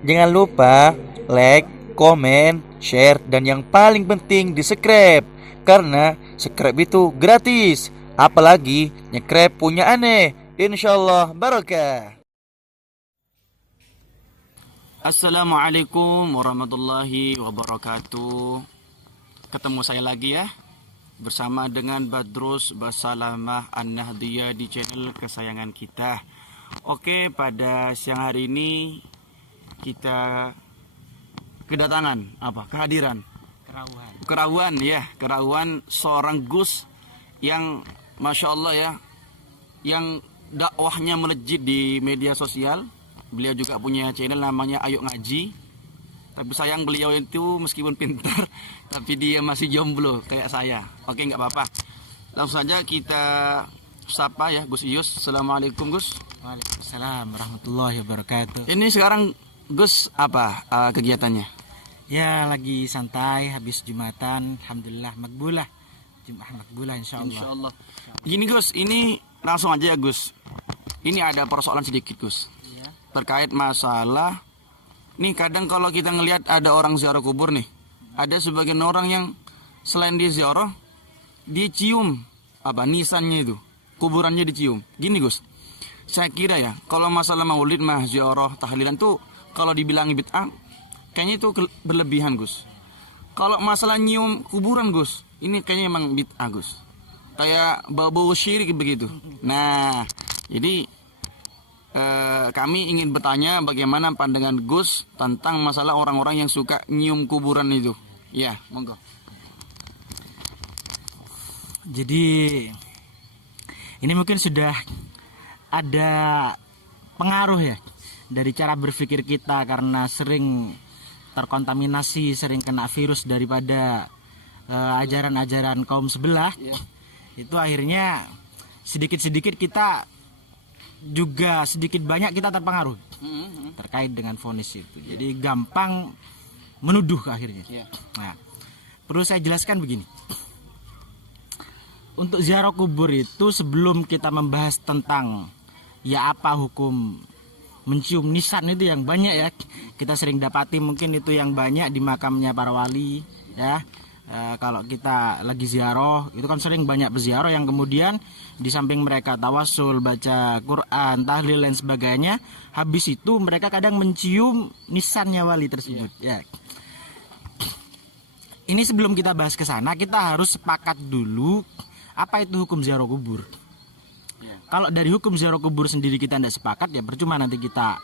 Jangan lupa like, komen, share, dan yang paling penting di subscribe. Karena subscribe itu gratis. Apalagi nyekrep punya aneh. Insyaallah barokah. Assalamualaikum warahmatullahi wabarakatuh. Ketemu saya lagi ya, bersama dengan Badrus Basalamah An-Nahdiyah di channel kesayangan kita. Oke, pada siang hari ini kita kedatangan kehadiran kerawan seorang Gus yang masya Allah ya, yang dakwahnya melejit di media sosial. Beliau juga punya channel namanya Ayo Ngaji. Tapi sayang beliau itu meskipun pintar tapi dia masih jomblo kayak saya. Oke, nggak apa-apa. Langsung saja kita sapa ya Gus Iyus. Assalamualaikum Gus. Waalaikumsalam warahmatullahi wabarakatuh. Ini sekarang Gus apa kegiatannya? Ya, lagi santai habis Jumatan, alhamdulillah makbulah. Jumat makbulah insyaallah. Insyaallah. Gini Gus, ini langsung aja ya Gus. Ini ada persoalan sedikit Gus. Ya. Terkait masalah nih, kadang kalau kita ngelihat ada orang ziarah kubur nih, ada sebagian orang yang selain dia ziarah, dia cium nisannya itu, kuburannya dicium. Gini Gus, saya kira ya, kalau masalah maulid mah ziarah tahlilan tuh kalau dibilang bid'ah, kayaknya itu berlebihan Gus. Kalau masalah nyium kuburan Gus, ini kayaknya emang bid'ah Gus. Kayak bau syirik begitu. Nah, jadi kami ingin bertanya bagaimana pandangan Gus tentang masalah orang-orang yang suka nyium kuburan itu. Ya, monggo. Jadi ini mungkin sudah ada pengaruh ya dari cara berpikir kita karena sering terkontaminasi, sering kena virus daripada ajaran-ajaran kaum sebelah. Ya. Itu akhirnya sedikit-sedikit kita juga sedikit banyak kita terpengaruh terkait dengan vonis itu. Jadi gampang menuduh akhirnya. Nah, perlu saya jelaskan begini. Untuk ziarah kubur itu sebelum kita membahas tentang ya apa hukum mencium nisan itu yang banyak ya kita sering dapati, mungkin itu yang banyak di makamnya para wali ya. Kalau kita lagi ziarah itu kan sering banyak berziarah yang kemudian di samping mereka tawasul, baca Quran, tahlil dan sebagainya, habis itu mereka kadang mencium nisannya wali tersebut ya. Ini sebelum kita bahas ke sana, kita harus sepakat dulu apa itu hukum ziarah kubur. Kalau dari hukum ziarah kubur sendiri kita tidak sepakat, ya percuma nanti kita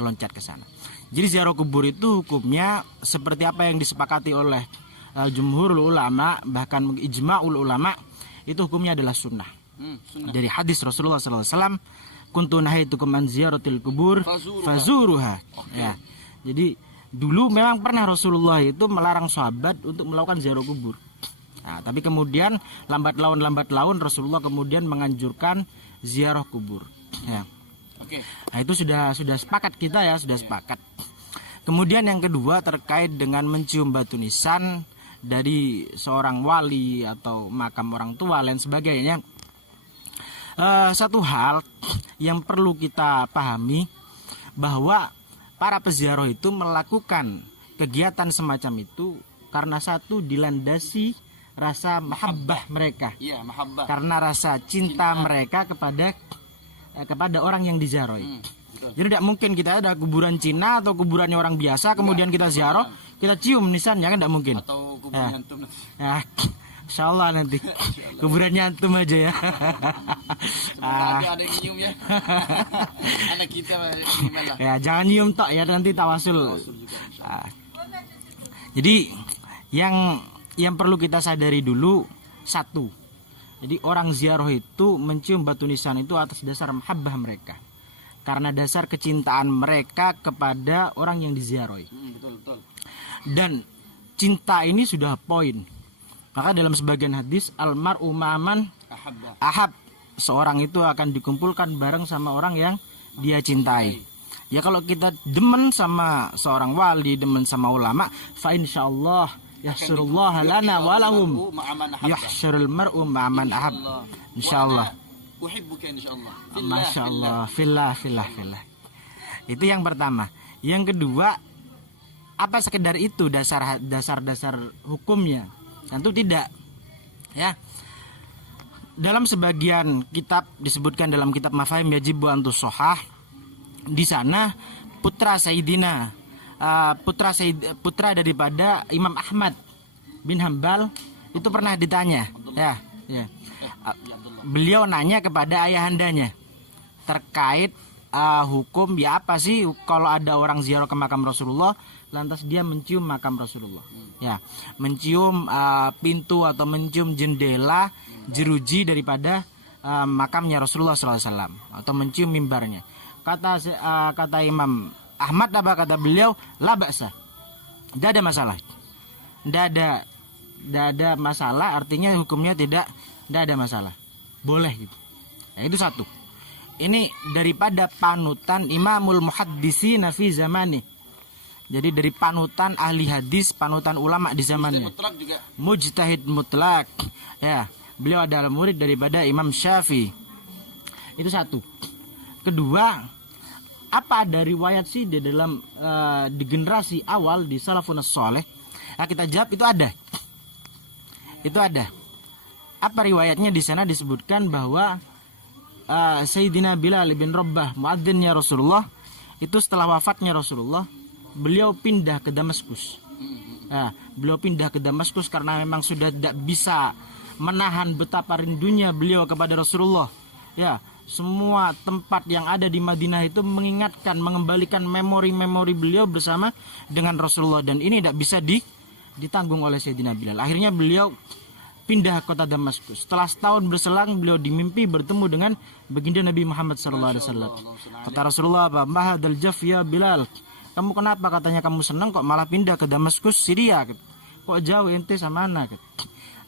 meloncat ke sana. Jadi ziarah kubur itu hukumnya seperti apa yang disepakati oleh jumhurul ulama, bahkan ijma'ul ulama, itu hukumnya adalah sunnah. Dari hadis Rasulullah SAW, kuntu nahaitukum an ziyaratil kubur fazuruha. Ya. Jadi dulu memang pernah Rasulullah itu melarang sahabat untuk melakukan ziarah kubur. Nah, tapi kemudian lambat laun Rasulullah kemudian menganjurkan ziarah kubur. Ya. Oke. Nah, itu sudah sepakat kita ya, sudah sepakat. Kemudian yang kedua terkait dengan mencium batu nisan dari seorang wali atau makam orang tua lain sebagainya. Satu hal yang perlu kita pahami bahwa para peziarah itu melakukan kegiatan semacam itu karena satu dilandasi rasa mahabbah mereka. Iya, mahabbah. Karena rasa cinta mereka kepada orang yang diziarahi. Jadi tidak mungkin kita ada kuburan Cina atau kuburannya orang biasa kemudian kita ziarah, kita cium nisannya, kan tidak mungkin. Atau kuburan antum. Ya, insyaallah nanti kuburannya antum aja ya. Ada yang nyium ya. Anak kita gimana? Ya, jangan nyium tok ya, nanti tawasul. Jadi yang perlu kita sadari dulu satu. Jadi orang ziarah itu mencium batu nisan itu atas dasar mahabbah mereka. Karena dasar kecintaan mereka kepada orang yang diziarahi. Betul. Dan cinta ini sudah poin. Maka dalam sebagian hadis almar'u ma'aman ahab, seorang itu akan dikumpulkan bareng sama orang yang dia cintai. Ya kalau kita demen sama seorang wali, demen sama ulama, fa insyaallah yahsyurullah lana walahum yahsyurul mar'u ma'aman ahab. Insyaallah. Uhibbuka insyaallah. Masya Allah, fillah. Itu yang pertama. Yang kedua, apa sekedar itu dasar hukumnya? Tentu tidak. Ya. Dalam sebagian kitab disebutkan dalam kitab Mafahim Yajibu Antus Sohah, di sana putra Sayyidina putra daripada Imam Ahmad bin Hambal itu pernah ditanya, beliau nanya kepada ayahandanya terkait hukum ya apa sih kalau ada orang ziarah ke makam Rasulullah lantas dia mencium makam Rasulullah, ya mencium pintu atau mencium jendela jeruji daripada makamnya Rasulullah SAW atau mencium mimbarnya. Kata Imam Ahmad apa kata beliau, la ba'sa, tidak ada masalah, tidak ada masalah, artinya hukumnya tidak ada masalah, boleh gitu. Ya, itu satu. Ini daripada panutan Imamul Muhadditsina fi zamani. Jadi dari panutan ahli hadis, panutan ulama di zamannya. Mujtahid mutlak. Ya, beliau adalah murid daripada Imam Syafi'i. Itu satu. Kedua, apa ada riwayat sih di dalam di generasi awal di salafun saleh? Nah, kita jawab itu ada. Itu ada. Apa riwayatnya? Di sana disebutkan bahwa Sayyidina Bilal bin Rabbah, muadzinnya Rasulullah, itu setelah wafatnya Rasulullah, beliau pindah ke Damaskus. Beliau pindah ke Damaskus karena memang sudah tidak bisa menahan betapa rindunya beliau kepada Rasulullah. Ya, semua tempat yang ada di Madinah itu mengingatkan, mengembalikan memori-memori beliau bersama dengan Rasulullah, dan ini tidak bisa ditanggung oleh Sayyidina Bilal. Akhirnya beliau pindah ke kota Damaskus. Setelah setahun berselang, beliau dimimpi bertemu dengan baginda Nabi Muhammad SAW. Kata Rasulullah, apa? Mahadal jaf ya Bilal. Kamu kenapa? Katanya kamu senang kok malah pindah ke Damaskus, Syria. Kok jauh ente sama anak?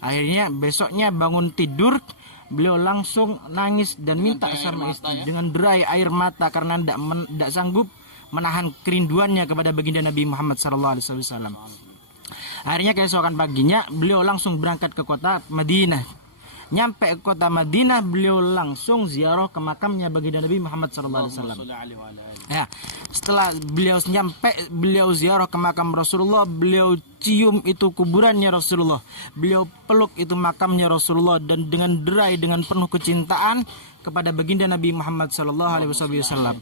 Akhirnya besoknya bangun tidur, beliau langsung nangis dan minta sama istri dengan derai air mata karena tidak sanggup menahan kerinduannya kepada baginda Nabi Muhammad SAW. Akhirnya keesokan paginya beliau langsung berangkat ke kota Madinah. Nyampe ke kota Madinah, beliau langsung ziarah ke makamnya baginda Nabi Muhammad SAW. Ya, setelah beliau nyampe, beliau ziarah ke makam Rasulullah, beliau cium itu kuburannya Rasulullah, beliau peluk itu makamnya Rasulullah, dan dengan derai, dengan penuh kecintaan kepada baginda Nabi Muhammad SAW.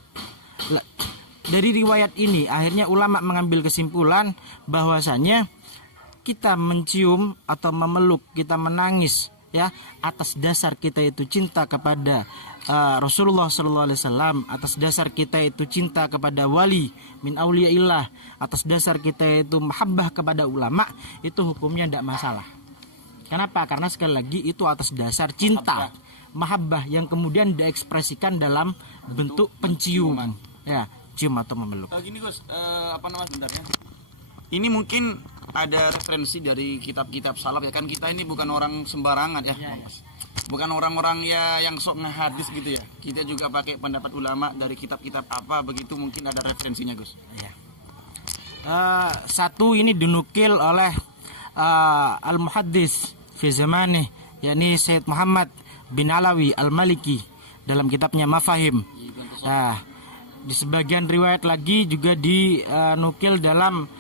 Dari riwayat ini, akhirnya ulama mengambil kesimpulan bahwasanya kita mencium atau memeluk, kita menangis, ya, atas dasar kita itu cinta kepada Rasulullah SAW, atas dasar kita itu cinta kepada wali min auliyaillah, atas dasar kita itu mahabbah kepada ulama, itu hukumnya tidak masalah. Kenapa? Karena sekali lagi itu atas dasar cinta, mahabbah yang kemudian diekspresikan dalam bentuk penciuman, ya, cium atau memeluk. Gini Gus, apa namanya sebenarnya? Ini mungkin ada referensi dari kitab-kitab salaf ya kan, kita ini bukan orang sembarangan ya. Bukan orang-orang ya yang sok ngehadis gitu ya. Kita juga pakai pendapat ulama dari kitab-kitab apa begitu, mungkin ada referensinya Gus. Satu ini dinukil oleh al-muhaddis fi zamani, yakni Syed Muhammad bin Alawi al-Maliki dalam kitabnya Mafahim. Di sebagian riwayat lagi juga dinukil dalam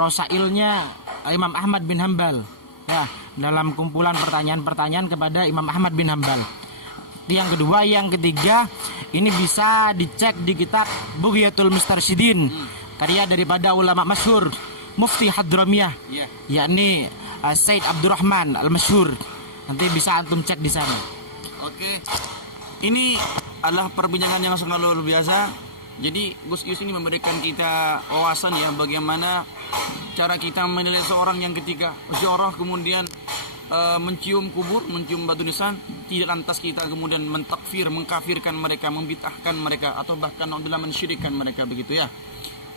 Rosailnya Imam Ahmad bin Hambal, ya, dalam kumpulan pertanyaan-pertanyaan kepada Imam Ahmad bin Hambal. Yang kedua, yang ketiga, ini bisa dicek di kitab Bughyatul Mustarsyidin, karya daripada ulama masyhur Mufti Hadramiyah, yakni Said Abdurrahman al-Masyhur. Nanti bisa antum cek di sana. Oke. Ini adalah perbincangan yang sangat luar biasa. Jadi Gus Yus ini memberikan kita wawasan ya, bagaimana cara kita menilai seorang yang ketika ziarah kemudian mencium kubur, mencium batu nisan, tidak lantas kita kemudian mentakfir, mengkafirkan mereka, membid'ahkan mereka, atau bahkan bila mensyirikkan mereka begitu ya.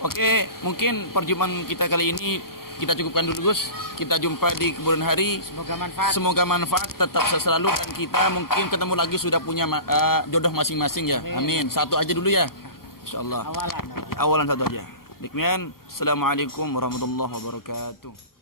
Oke, mungkin perjumpaan kita kali ini kita cukupkan dulu Gus. Kita jumpa di kemudian hari. Semoga manfaat tetap selalu, dan kita mungkin ketemu lagi sudah punya jodoh masing-masing ya. Amin. Satu aja dulu ya. InsyaAllah. Awalan satu aja. Demikian. Assalamualaikum warahmatullahi wabarakatuh.